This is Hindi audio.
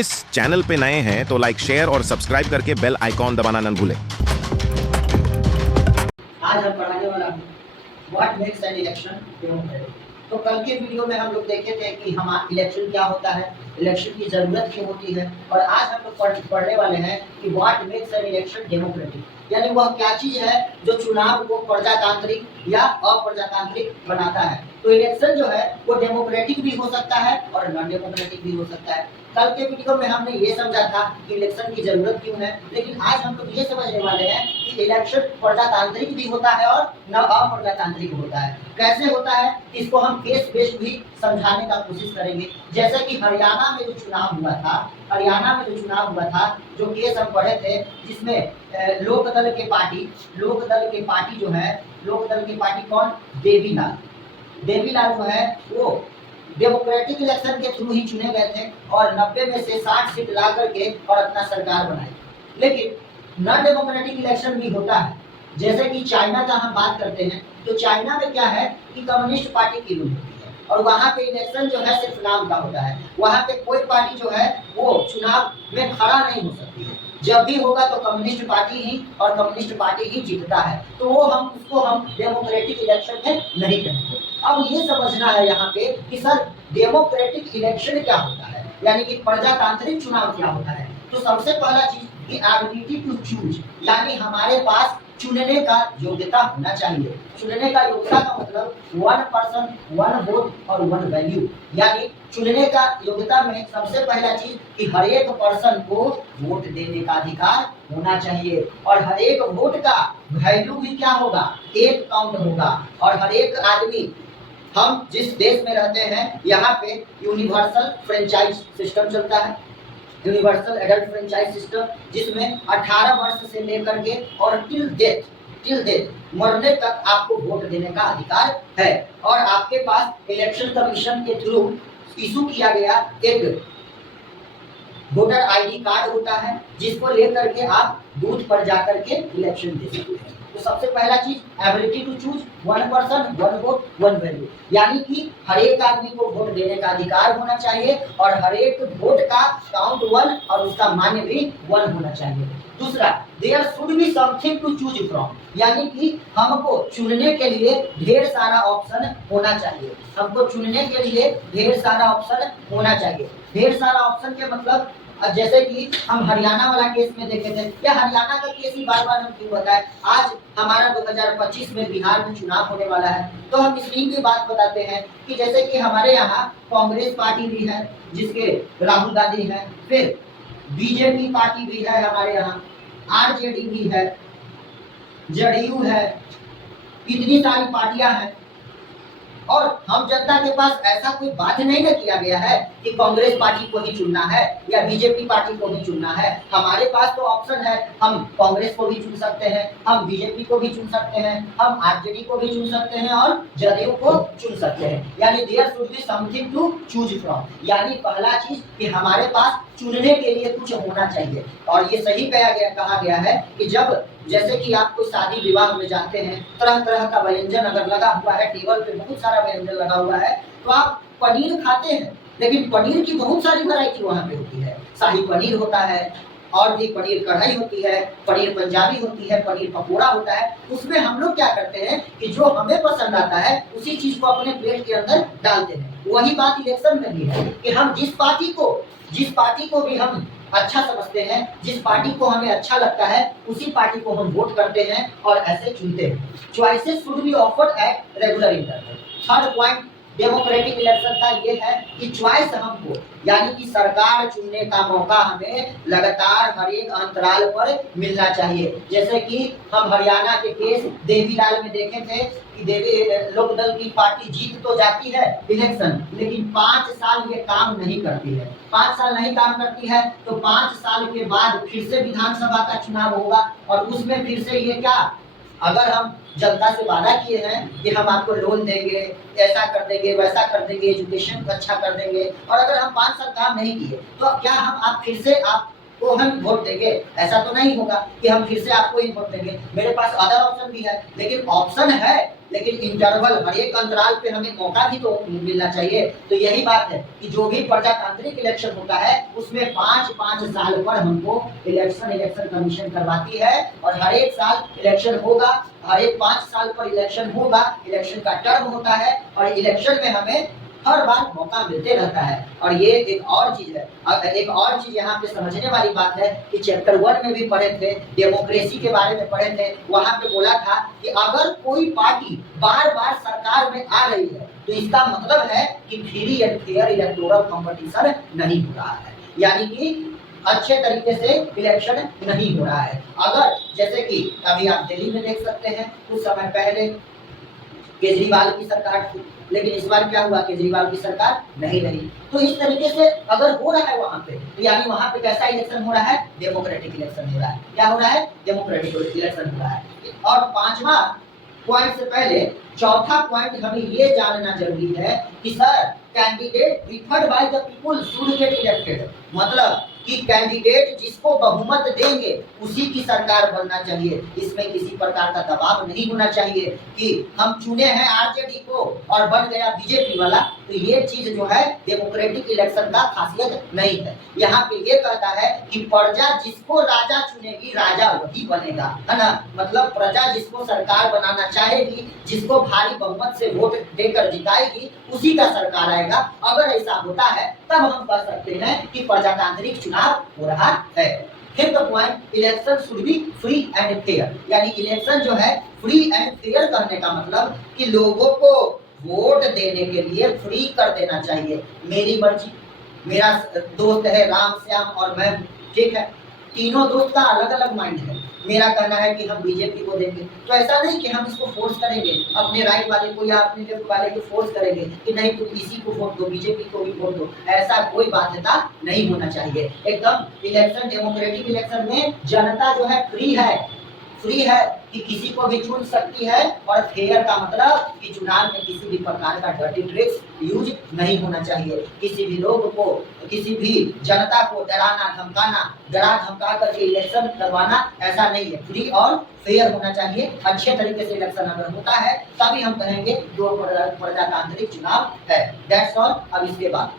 इस चैनल पे नए हैं तो लाइक, शेयर और सब्सक्राइब करके बेल आइकॉन दबाना न भूलें। आज हम पढ़ाने वाला हूँ what makes an election democratic. तो कल के वीडियो में हम लोग देखे थे कि हमारा इलेक्शन क्या होता है, इलेक्शन की जरूरत क्यों होती है, और आज हम लोग पढ़ने वाले हैं कि what makes an election democratic, यानी वह क्या चीज है जो चुनाव को प्रजातांत्रिक या अप्रजातांत्रिक बनाता है। तो इलेक्शन जो है वो डेमोक्रेटिक भी हो सकता है और नॉन डेमोक्रेटिक भी हो सकता है। कल के वीडियो में हमने ये समझा था कि इलेक्शन की जरूरत क्यों है, लेकिन आज हम लोग ये समझने वाले हैं कि इलेक्शन प्रजातांत्रिक भी होता है और न अप्रजातांत्रिक होता है। कैसे होता है इसको हम केस बेस्ड भी समझाने का कोशिश करेंगे। जैसे कि हरियाणा में जो चुनाव हुआ था, जो केस हम पढ़े थे, जिसमें लोकदल के पार्टी जो है, लोकदल की पार्टी कौन, देवीलाल जो है वो डेमोक्रेटिक इलेक्शन के थ्रू ही चुने गए थे और 90 में से 60 सीट ला करके और अपना सरकार बनाई। लेकिन नॉन डेमोक्रेटिक इलेक्शन भी होता है। जैसे कि चाइना का हम बात करते हैं तो चाइना में क्या है कि कम्युनिस्ट पार्टी की रूल होती है और वहाँ पे इलेक्शन जो है सिर्फ नाम का होता है। वहाँ पे कोई पार्टी जो है वो चुनाव में खड़ा नहीं हो सकती है। जब भी होगा तो कम्युनिस्ट पार्टी ही जीतता है। तो वो उसको हम डेमोक्रेटिक इलेक्शन में नहीं कहेंगे। अब ये समझना है यहाँ पे कि सर डेमोक्रेटिक इलेक्शन क्या होता है, यानी कि प्रजातांत्रिक चुनाव क्या होता है। तो सबसे पहला चीज कि एबिलिटी टू चूज, यानी हमारे पास चुनने का योग्यता होना चाहिए। चुनने का योग्यता का मतलब 1 पर्सन 1 वोट और 1 वैल्यू, यानी चुनने का योग्यता में सबसे पहला चीज कि हर एक पर्सन को वोट देने का अधिकार होना चाहिए और हर एक वोट का वैल्यू भी क्या होगा, एक काउंट होगा। और हर एक आदमी, हम जिस देश में रहते हैं यहाँ पे यूनिवर्सल फ्रेंचाइज सिस्टम चलता है, यूनिवर्सल एडल्ट फ्रेंचाइज सिस्टम, जिसमें 18 वर्ष से लेकर के और टिल डेथ मरने तक आपको वोट देने का अधिकार है। और आपके पास इलेक्शन कमीशन के थ्रू इशू किया गया एक वोटर आईडी कार्ड होता है, जिसको लेकर के आप बूथ पर जाकर के इलेक्शन दे सकते हैं। तो सबसे पहला चीज ability to choose 1 person 1 vote 1 value, यानी कि हर एक आदमी को वोट देने का अधिकार होना चाहिए और हर एक वोट का काउंट 1 और उसका मान्य भी 1 होना चाहिए। दूसरा, there should be something to choose from, यानी कि हमको चुनने के लिए ढेर सारा ऑप्शन होना चाहिए। हमको चुनने के लिए ढेर सारा ऑप्शन होना चाहिए। ढेर सारा ऑप्शन के मतलब जैसे कि हम हरियाणा वाला केस में देखे थे, या हरियाणा का केस ही बार बार हम क्यों बताएं। आज हमारा 2025 में बिहार में चुनाव होने वाला है, तो हम इसलिए भी बात बताते हैं कि जैसे कि हमारे यहाँ कांग्रेस पार्टी भी है जिसके राहुल गांधी है, फिर बीजेपी पार्टी भी है हमारे यहाँ, आरजेडी भी है, जदयू है, इतनी सारी पार्टियां हैं। और हम जनता के पास ऐसा कोई बात नहीं ना किया गया है कि कांग्रेस पार्टी को ही चुनना है या बीजेपी पार्टी को ही चुनना है। हमारे पास तो ऑप्शन है, हम कांग्रेस को भी चुन सकते हैं, हम बीजेपी को भी चुन सकते हैं, हम आरजेडी को भी चुन सकते हैं और जदयू को चुन सकते हैं। यानी there should be something to choose from, यानी पहला चीज कि हमारे पास चुनने के लिए कुछ होना चाहिए। और ये सही कहा गया है कि जब जैसे कि आप कोई शादी विवाह में जाते हैं, तरह तरह का व्यंजन अगर लगा हुआ है, टेबल पे बहुत सारा व्यंजन लगा हुआ है, तो आप पनीर खाते हैं, लेकिन पनीर की बहुत सारी वैरायटी वहाँ पे होती है। शाही पनीर होता है, और भी पनीर कढ़ाई होती है, पनीर पंजाबी होती है, पनीर पकोड़ा होता है। उसमें हम लोग क्या करते हैं कि जो हमें पसंद आता है उसी चीज को अपने प्लेट के अंदर डालते हैं। वही बात इलेक्शन में भी है कि हम जिस पार्टी को भी हम अच्छा समझते हैं, जिस पार्टी को हमें अच्छा लगता है, उसी पार्टी को हम वोट करते हैं और ऐसे चुनते हैं। Choices should be offered at regular interval. Third point democratic election का ये है कि चॉइस हमको, यानी कि सरकार चुनने का मौका हमें लगातार हर एक अंतराल पर मिलना चाहिए। जैसे कि हम हरियाणा के केस देवीलाल में देखे थे कि लोकदल की पार्टी जीत तो जाती है इलेक्शन, लेकिन 5 साल ये काम नहीं करती है। 5 साल नहीं काम करती है तो 5 साल के बाद फिर से विधानसभा का चुनाव होगा और उसमें फिर से ये क्या, अगर हम जनता से वादा किए हैं कि हम आपको लोन देंगे, ऐसा कर देंगे, वैसा कर देंगे, एजुकेशन अच्छा कर देंगे, और अगर हम 5 साल काम नहीं किए तो क्या आप फिर से आपको हम वोट देंगे? ऐसा तो नहीं होगा कि हम फिर से आपको ही वोट देंगे। मेरे पास अदर ऑप्शन भी है, लेकिन ऑप्शन है लेकिन इंटरवल हर एक अंतराल पे हमें मौका भी तो मिलना चाहिए। तो यही बात है कि जो भी प्रजातांत्रिक इलेक्शन होता है उसमें 5-5 साल पर हमको इलेक्शन कमीशन करवाती है और हर एक साल इलेक्शन होगा, हर एक 5 साल पर इलेक्शन होगा, इलेक्शन का टर्म होता है और इलेक्शन में हमें हर बार मौका मिलते रहता है। और ये एक और चीज है, अब एक और चीज यहाँ पे समझने वाली बात है कि चैप्टर 1 में भी पढ़े थे, डेमोक्रेसी के बारे में पढ़े थे, वहां पे बोला था कि अगर कोई पार्टी बार बार सरकार में आ रही है तो इसका मतलब है कि free and fair electoral competition नहीं हो रहा है, यानी कि अच्छे तरीके से इलेक्शन नहीं हो रहा है। अगर जैसे कि अभी आप दिल्ली में देख सकते हैं, कुछ समय पहले केजरीवाल की सरकार थी, लेकिन इस बार क्या हुआ, केजरीवाल की सरकार नहीं रही। तो इस तरीके से अगर हो रहा है वहां पे, तो यानी वहां पे कैसा इलेक्शन हो रहा है, डेमोक्रेटिक इलेक्शन हो रहा है। क्या हो रहा है, डेमोक्रेटिक इलेक्शन हो रहा है। और पांचवा पॉइंट से पहले चौथा पॉइंट हमें ये जानना जरूरी है कि sir candidate preferred by the people should get elected, मतलब कि कैंडिडेट जिसको बहुमत देंगे उसी की सरकार बनना चाहिए। इसमें किसी प्रकार का दबाव नहीं होना चाहिए कि हम चुने हैं आरजेडी को और बन गया बीजेपी वाला। तो ये चीज जो है डेमोक्रेटिक इलेक्शन का खासियत नहीं है। यहाँ पे ये कहता है कि प्रजा जिसको राजा चुनेगी राजा वही बनेगा, है ना। मतलब प्रजा जिसको सरकार बनाना चाहेगी, जिसको भारी बहुमत से वोट देकर जिताएगी, उसी का सरकार आएगा। अगर ऐसा होता है तब हम कह सकते हैं कि प्रजातांत्रिक चुनाव हो रहा है। Fifth point, election should be free and fair, यानी इलेक्शन जो है फ्री एंड फेयर करने का मतलब कि लोगों को वोट देने के लिए फ्री कर देना चाहिए। मेरी मर्जी, मेरा दोस्त है राम श्याम और मैं, ठीक है, तीनों दोस्त का अलग अलग माइंड है। मेरा कहना है कि हम बीजेपी को देंगे, तो ऐसा नहीं कि हम इसको फोर्स करेंगे, अपने राइट वाले को या अपने लेफ्ट वाले को फोर्स करेंगे कि नहीं तुम इसी को वोट दो, बीजेपी को भी वोट दो। ऐसा कोई बाध्यता नहीं होना चाहिए। एकदम इलेक्शन, डेमोक्रेटिक इलेक्शन में जनता जो है फ्री है कि किसी को भी चुन सकती है। और फेयर का मतलब कि चुनाव में किसी भी प्रकार का डर्टी ट्रिक्स यूज नहीं होना चाहिए। किसी भी लोग को, किसी भी जनता को डरा धमका करके इलेक्शन करवाना ऐसा नहीं है। फ्री और फेयर होना चाहिए। अच्छे तरीके से इलेक्शन अगर होता है तभी हम कहेंगे जो प्रजातांत्रिक चुनाव है। That's all. अब इसके बाद